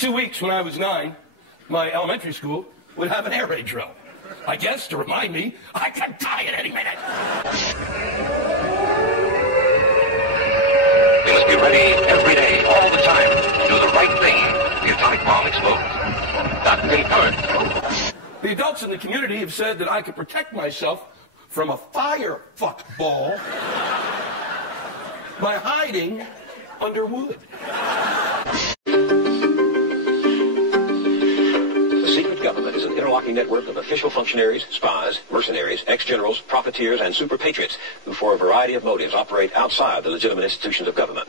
2 weeks when I was 9, my elementary school would have an air raid drill. I guess to remind me I could die at any minute. We must be ready every day, all the time, to do the right thing. The atomic bomb explodes. Not concurrent. The adults in the community have said that I could protect myself from a fire fuck ball by hiding under wood. The secret government is an interlocking network of official functionaries, spies, mercenaries, ex-generals, profiteers, and super patriots who, for a variety of motives, operate outside the legitimate institutions of government.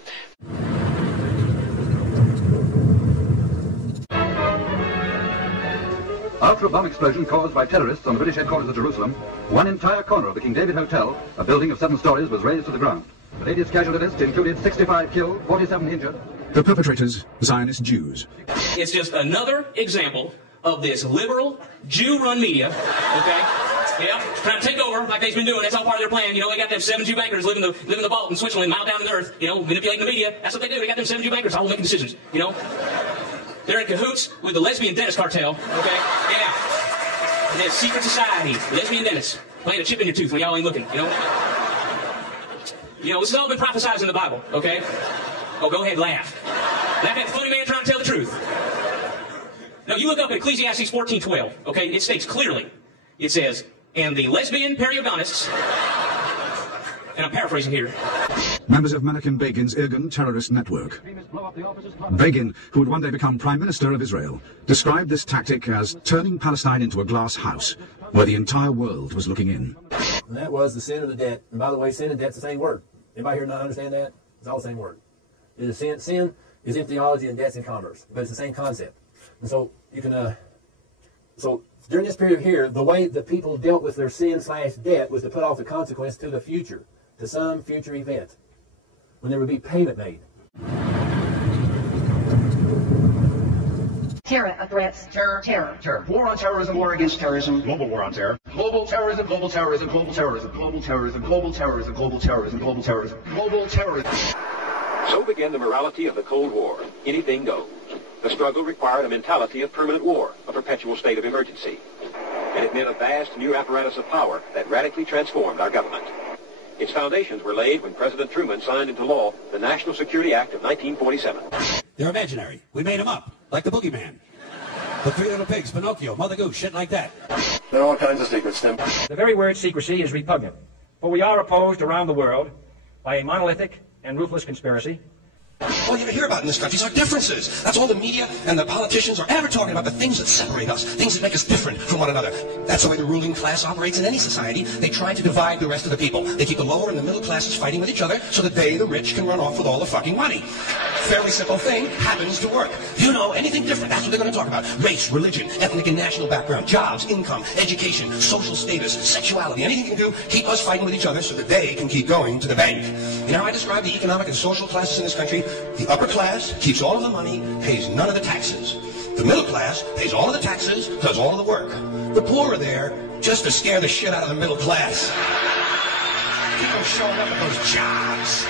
After a bomb explosion caused by terrorists on the British headquarters of Jerusalem, one entire corner of the King David Hotel, a building of 7 stories, was razed to the ground. The latest casualty list included 65 killed, 47 injured. The perpetrators, Zionist Jews. It's just another example of this liberal, Jew-run media, okay? Yeah, trying to take over like they've been doing. That's all part of their plan. You know, they got them 7 Jew bankers living the vault in Switzerland, mile down in the earth, you know, manipulating the media. That's what they do. They got them 7 Jew bankers all making decisions, you know? They're in cahoots with the lesbian dentist cartel, okay? Yeah. There's a secret society, lesbian dentists, playing a chip in your tooth when y'all ain't looking, you know? You know, this has all been prophesied in the Bible, okay? Oh, go ahead, laugh. Laugh at the funny man trying to tell the truth. Now, you look up at Ecclesiastes 14:12, okay? It states clearly, it says, and the lesbian periodontists, and I'm paraphrasing here, Members of Menachem Begin's Irgun terrorist network. Begin, who would one day become Prime Minister of Israel, described this tactic as turning Palestine into a glass house, where the entire world was looking in. And that was the sin of the debt. And by the way, sin and debt's the same word. Anybody here not understand that? It's all the same word. It is sin is in theology and debt's in commerce, but it's the same concept. And so you can, so during this period here, the way the people dealt with their sin/debt was to put off the consequence to the future, to some future event, when there would be payment made. Terror of threats. Terror. War on terrorism, war against terrorism, global war on terror. Global terrorism, global terrorism, global terrorism, global terrorism, global terrorism, global terrorism, global terrorism, global terrorism. So began the morality of the Cold War. Anything goes. The struggle required a mentality of permanent war, a perpetual state of emergency. And it meant a vast new apparatus of power that radically transformed our government. Its foundations were laid when President Truman signed into law the National Security Act of 1947. They're imaginary. We made them up, like the boogeyman. The 3 Little Pigs, Pinocchio, Mother Goose, shit like that. There are all kinds of secrets, Tim. The very word secrecy is repugnant, for we are opposed around the world by a monolithic and ruthless conspiracy. All you ever hear about in this country is our differences. That's all the media and the politicians are ever talking about, the things that separate us, things that make us different from one another. That's the way the ruling class operates in any society. They try to divide the rest of the people. They keep the lower and the middle classes fighting with each other so that they, the rich, can run off with all the fucking money. Fairly simple thing, happens to work. You know, anything different, that's what they're going to talk about. Race, religion, ethnic and national background, jobs, income, education, social status, sexuality, anything you can do, keep us fighting with each other so that they can keep going to the bank. You know how I describe the economic and social classes in this country? The upper class keeps all of the money, pays none of the taxes. The middle class pays all of the taxes, does all of the work. The poor are there just to scare the shit out of the middle class. Keep them showing up at those jobs.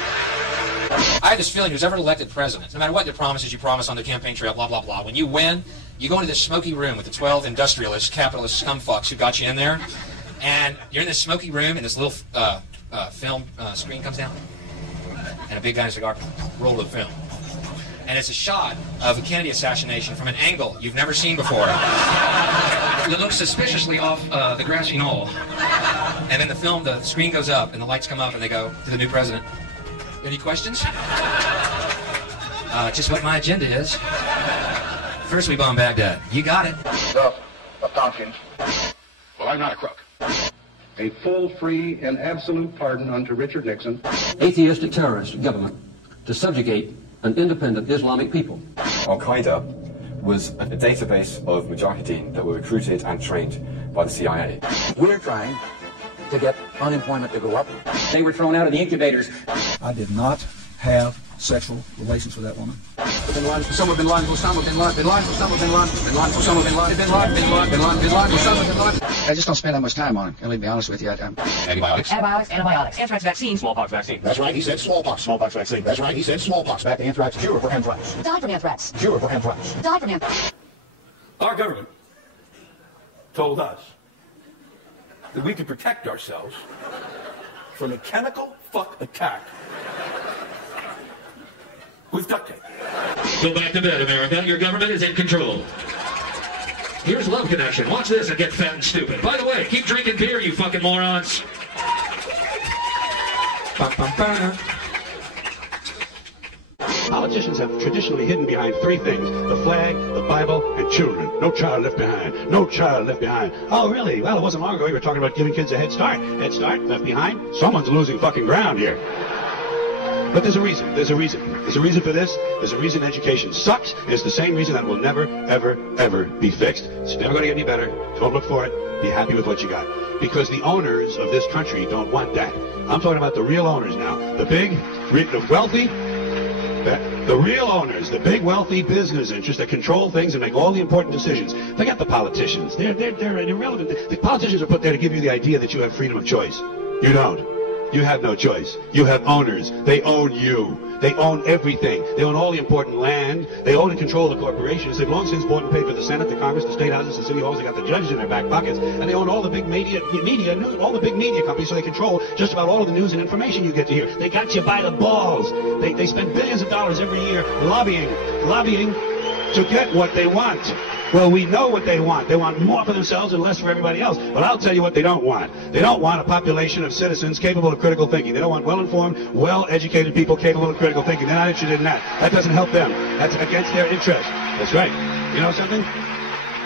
I have this feeling who's ever elected president, no matter what the promises you promise on the campaign trail, blah, blah, blah, when you win, you go into this smoky room with the 12 industrialists, capitalist scumfucks who got you in there, and you're in this smoky room, and this little film screen comes down, and a big guy in a cigar, roll of film. And it's a shot of a Kennedy assassination from an angle you've never seen before. It looks suspiciously off the grassy knoll. And then the screen goes up, and the lights come up, and they go to the new president. Any questions? Just what my agenda is. First we bomb Baghdad. You got it. Of Tompkins. Well, I'm not a crook. A full, free, and absolute pardon unto Richard Nixon. Atheistic terrorist government to subjugate an independent Islamic people. Al-Qaeda was a database of mujahideen that were recruited and trained by the CIA. We're trying to get unemployment to go up. They were thrown out of the incubators. I did not have sexual relations with that woman. Bin Laden, Osama bin Laden, Osama bin Laden, bin Laden, Osama bin Laden, bin Laden, Osama bin Laden, bin Laden, bin Laden, bin Laden, bin Laden, Osama bin Laden. I just don't spend that much time on it. I'll be honest with you. Antibiotics. Antibiotics. Anthrax vaccine. Smallpox vaccine. That's right, he said smallpox. Smallpox vaccine. That's right, he said smallpox. Back to anthrax. Cure for anthrax. Die from anthrax. Cure for anthrax. Die from anthrax. Our government told us that we could protect ourselves from a chemical fuck attack with duct tape. Go back to bed, America. Your government is in control. Here's Love Connection. Watch this and get fat and stupid. By the way, keep drinking beer, you fucking morons. Politicians have traditionally hidden behind three things: the flag, the Bible, and children. No child left behind. No child left behind. Oh, really? Well, it wasn't long ago we were talking about giving kids a head start. Head start? Left behind? Someone's losing fucking ground here. But there's a reason. There's a reason. There's a reason for this. There's a reason education sucks. And it's the same reason that will never, ever, ever be fixed. It's never going to get any better. Don't look for it. Be happy with what you got. Because the owners of this country don't want that. I'm talking about the real owners now. The big, the wealthy, the real owners, the big wealthy business interests that control things and make all the important decisions. Forget the politicians. They're irrelevant. The politicians are put there to give you the idea that you have freedom of choice. You don't. You have no choice. You have owners. They own you. They own everything. They own all the important land. They own and control the corporations. They've long since bought and paid for the Senate, the Congress, the state houses, the city halls. They got the judges in their back pockets. And they own all the big media, all the big media companies, so they control just about all of the news and information you get to hear. They got you by the balls. They spend billions of dollars every year lobbying to get what they want. Well, we know what they want. They want more for themselves and less for everybody else. But I'll tell you what they don't want. They don't want a population of citizens capable of critical thinking. They don't want well-informed, well-educated people capable of critical thinking. They're not interested in that. That doesn't help them. That's against their interest. That's right. You know something?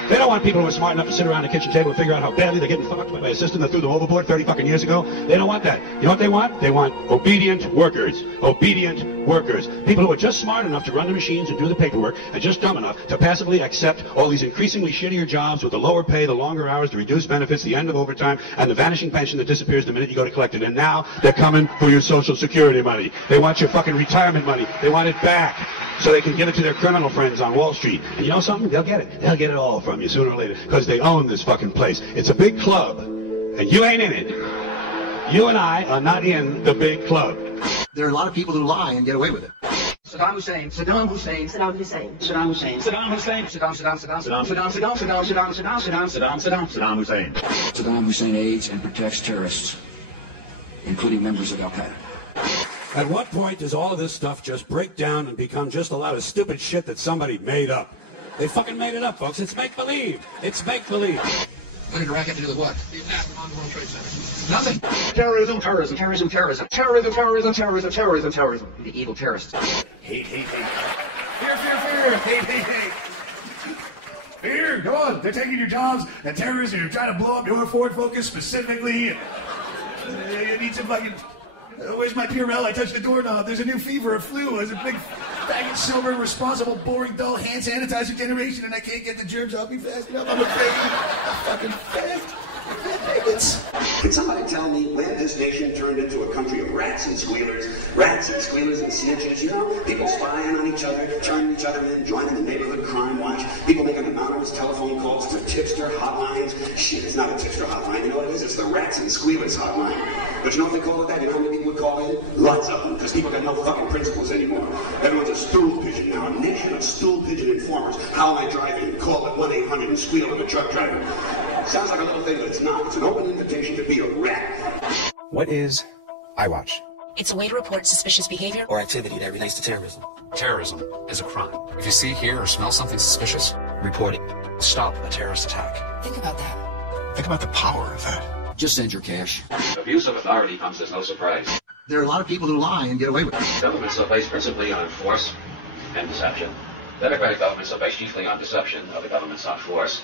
They don't want people who are smart enough to sit around the kitchen table and figure out how badly they're getting fucked by a system that threw them overboard 30 fucking years ago. They don't want that. You know what they want? They want obedient workers. Obedient workers. People who are just smart enough to run the machines and do the paperwork and just dumb enough to passively accept all these increasingly shittier jobs with the lower pay, the longer hours, the reduced benefits, the end of overtime, and the vanishing pension that disappears the minute you go to collect it. And now they're coming for your Social Security money. They want your fucking retirement money. They want it back, so they can give it to their criminal friends on Wall Street. And you know something? They'll get it. They'll get it all from you sooner or later, because they own this fucking place. It's a big club, and you ain't in it. You and I are not in the big club. There are a lot of people who lie and get away with it. Saddam Hussein. Saddam Hussein. Saddam Hussein. Saddam Hussein. Saddam Hussein. Saddam Hussein. Saddam Hussein aids and protects terrorists, including members of Al-Qaeda. At what point does all of this stuff just break down and become just a lot of stupid shit that somebody made up? They fucking made it up, folks. It's make-believe. It's make-believe. What did Iraq have to do with what? The attack on the World Trade Center. Nothing. Terrorism, terrorism, terrorism, terrorism. Terrorism, terrorism, terrorism, terrorism, terrorism. The evil terrorists. Hate, hate, hate. Fear, fear, fear. Hate, hate, hate. Fear, go on. They're taking your jobs, and terrorists are trying to blow up your Ford Focus specifically. You need some fucking... where's my Purell? I touched the doorknob. There's a new fever, a flu. There's a big faggot, silver, responsible, boring, dull hand sanitizer generation, and I can't get the germs off me fast enough. I'm afraid. Fucking fast. Can somebody tell me when this nation turned into a country of rats and squealers and snitches, you know? People spying on each other, turning each other in, joining the neighborhood crime watch, people making anonymous telephone calls to tipster hotlines. Shit, it's not a tipster hotline, you know what it is? It's the rats and squealers hotline. But you know what they call it that? You know how many people would call in? Lots of them, because people got no fucking principles anymore. Everyone's a stool pigeon now, a nation of stool pigeon informers. How am I driving? Call it 1-800 and squeal at a truck driver. Sounds like a little thing, but it's not. It's an open invitation to be a rat. What is iWatch? It's a way to report suspicious behavior or activity that relates to terrorism. Terrorism is a crime. If you see, hear, or smell something suspicious, report it. Stop a terrorist attack. Think about that. Think about the power of that. Just send your cash. Abuse of authority comes as no surprise. There are a lot of people who lie and get away with it. Governments are based principally on force and deception. Democratic governments are based chiefly on deception. Other governments on force.